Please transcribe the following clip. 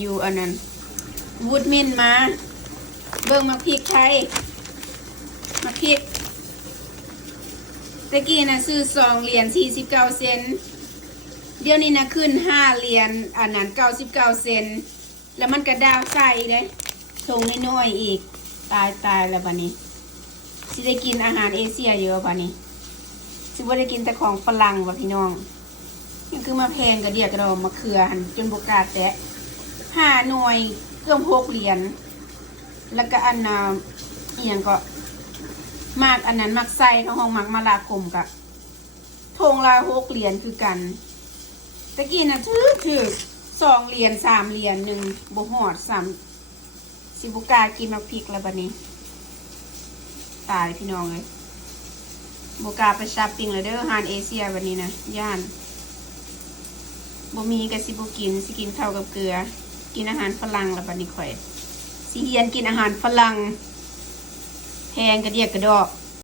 อยู่อันนั้นวูดมินมาเบิ่งมาพริกไทยมาพริกตะกี้นะซื้อ2 เหรียญ49 เซนเดี๋ยวนี้นะขึ้น5 เหรียญอันนั้น99 เซนแล้วมันกระดาวใส่เลยทงน้อยๆอีกตายแล้วบัดนี้สิได้กินอาหารเอเชียเยอะบัดนี้สิบ่ได้กินแต่ของฝรั่งว่ะพี่น้องนี่คือมาแพงกระเดียกระดอมะเขือหันจนบกาแตะ5 หน่วยเกือบ6 เหรียญแล้วก็อันอีหยังก็มากอันนั้นมักไส้เขาห้องมักมะลากลมกะทงละ6 เหรียญคือกันตะกี้น่ะถือ2 เหรียญ3 เหรียญ1บ่ฮอด3สิบ่กล้ากินมักพริกแล้วบัดนี้ตายพี่น้องเลยบ่กล้าไปช้อปปิ้งเลยเด้ออาหารเอเชียบัดนี้นะย่านบ่มีก็สิบ่กินสิกินข้าวกับเกลือกินอาหารฝรั่งแล้วบัดนี้ข่อยสิเรียนกินอาหารฝรั่งแพงกระเดียกกระดอก